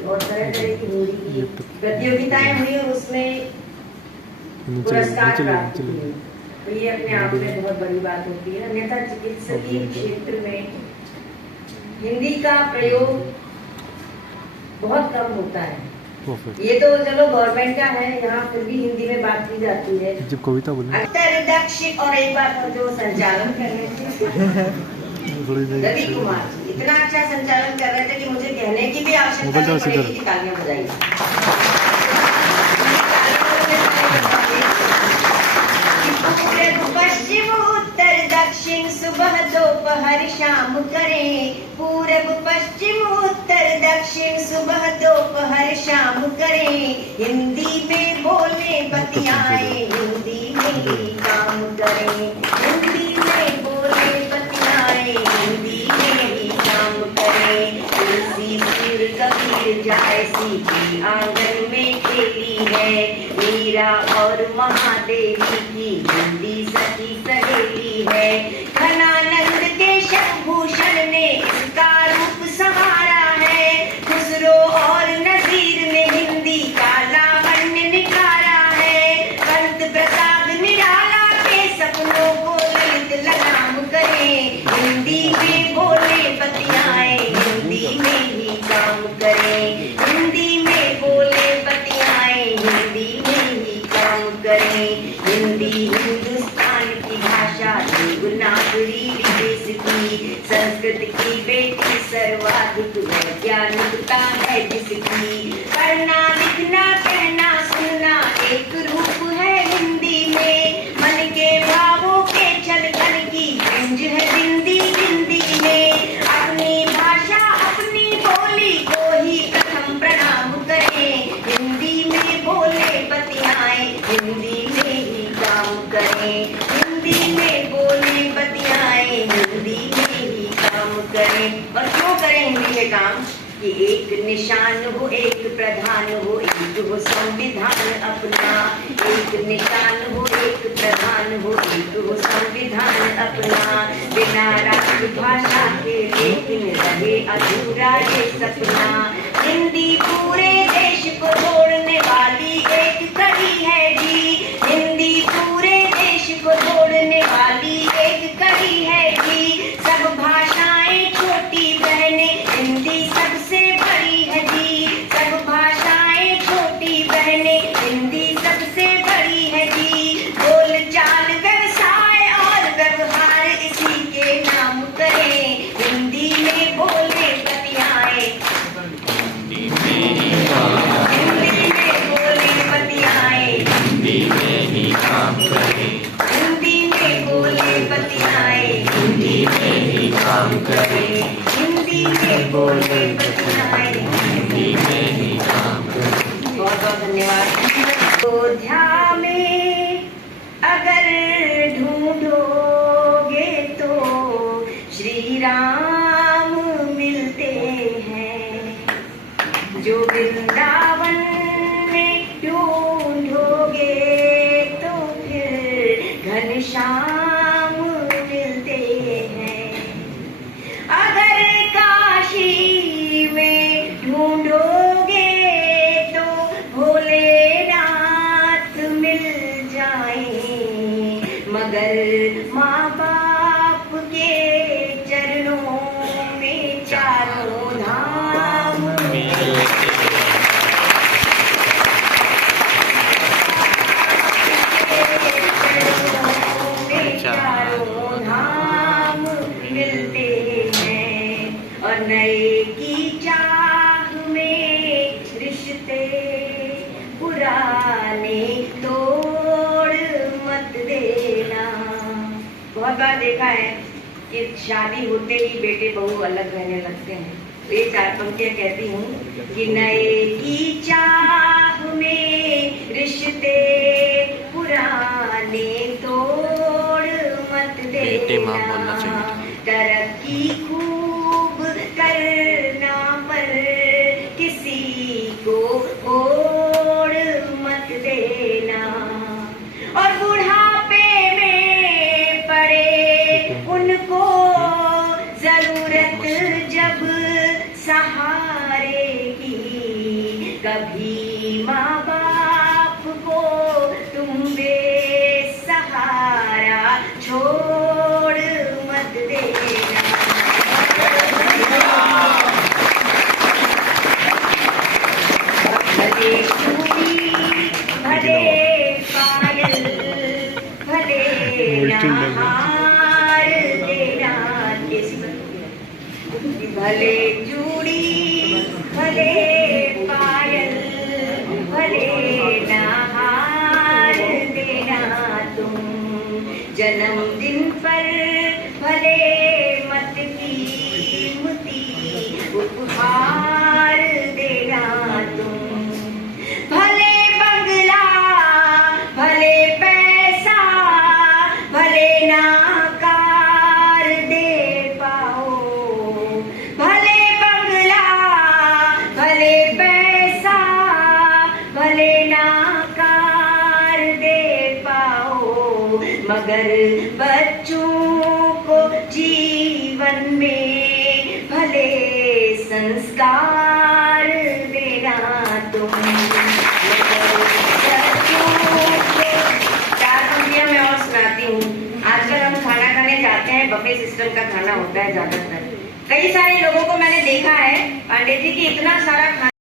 की और तरह तरह की हिंदी की प्रतियोगिताएं हुई और उसमें पुरस्कार प्राप्त किए। तो ये अपने आप में बहुत बड़ी बात होती है। अन्यथा चिकित्सकीय क्षेत्र में हिंदी का प्रयोग बहुत कम होता है। ये तो चलो गवर्नमेंट का है, यहाँ फिर भी हिंदी में बात की जाती है। जब कविता बोले उत्तर दक्षिण और एक बार जो संचालन कर रहे थे रवि कुमार जी इतना अच्छा संचालन कर रहे थे कि मुझे कहने की भी आवश्यकता नहीं पड़ेगी कि तालियां बजाइए। पूरब पश्चिम उत्तर दक्षिण सुबह दोपहर शाम करें, पूरब पश्चिम उत्तर दक्षिण सुबह दोपहर शाम करें, हिंदी में बोले बतियाए हिंदी में ही काम करें, हिंदी में बोले बतियाए हिंदी में ही काम करें। तुलसी सिर कबीर जाए सीधी आंगन में खेली है, मीरा और महादेवी की हिंदी सखी सहेली है, घनानंद केशव भूषण ने इसका रूप संवारा है, खुसरो और नजीर ने हिंदी का लावण्य निखारा है, पंत प्रसाद निराला के सपनों को ललित लगाम करें, हिंदी में बोले बतियाए हिंदी में ही काम करें, हिंदी में बोले बतियाए हिंदी में ही काम करें। हिंदी हिंदुस्तान की भाषा देवनागरी विदेश की, संस्कृत की बेटी सर्वाधिक वैज्ञानिकता है जिसकी, पढ़ना लिखना कहना सुनना एक रूप है हिंदी में, मन के भावों के छलकन की गूंज है हिंदी हिंदी में, अपनी भाषा अपनी बोली को ही प्रथम प्रणाम करें, हिंदी में बोले बतियाए हिंदी में ही काम करें, हिंदी में बोले बतियाए हिंदी में ही काम करें। और क्यों करें हिंदी में काम कि एक निशान हो एक प्रधान हो एक हो संविधान अपना, एक निशान हो एक प्रधान हो एक हो संविधान अपना, बिना राष्ट्रभाषा के लेकिन रहे अधूरा ये सपना, हिंदी पूरे देश को जोड़ने वाली एक कड़ी है जी, हिंदी पूरे देश को जोड़ने वाली एक कड़ी है जी, सब भाषाएं छोटी बहने हिंदी सबसे बड़ी है जी, सब भाषाएं छोटी बहने हिंदी सबसे बड़ी है जी, बोल चाल व्यवसाय और व्यवहार इसी के नाम करें, हिंदी में बोले बतियाए हिंदी में बोले बतियाए हिंदी में ही काम करें, हिंदी में बोले बतियाए हिंदी में ही काम करें, हिंदी में बोले बतियाए हिंदी में ही काम करें। बहुत बहुत धन्यवाद। अयोध्या में अगर ढूंढोगे तो श्री राम मिलते हैं, जो वृंदावन में ढूंढोगे तो फिर घनश्याम मिलते हैं, अगर काशी में ढूंढोगे तो भोलेनाथ मिल जाए, मगर माँ बाप के चरणों में चारों धाम चारों धाम मिलते हैं, और नए की चाह में रिश्ते पुराने तोड़ मत देना। बहुत बार देखा है कि शादी होते ही बेटे बहू अलग रहने लगते हैं, तो ये चार पंक्तियां कहती हूँ कि नए की चाह में रिश्ते पुराने तोड़ मत देना, तरक्की खूब करना पर किसी को ओढ़ मत देना, और बुढ़ापे में पड़े उनको जरूरत जब सहारे की कभी माँ बाप को तुम बेसहारा छोड़ मत देना। भले चूड़ी भले पायल भले हार देना, भले चूड़ी भले पायल भले हार देना तुम, जन्मदिन पर भले मत कीमती उपहार देना तुम, भले बंगला भले पैसा भले ना कार दे पाओ, भले बंगला भले पैसा भले ना कार दे पाओ, मगर बच्चों को जीवन में भले संस्कार देना तुम। चार पंक्तियां मैं और सुनाती हूँ। आजकल हम खाना खाने जाते हैं, बफे सिस्टम का खाना होता है ज्यादातर। कई सारे लोगों को मैंने देखा है पांडे जी की इतना सारा खाना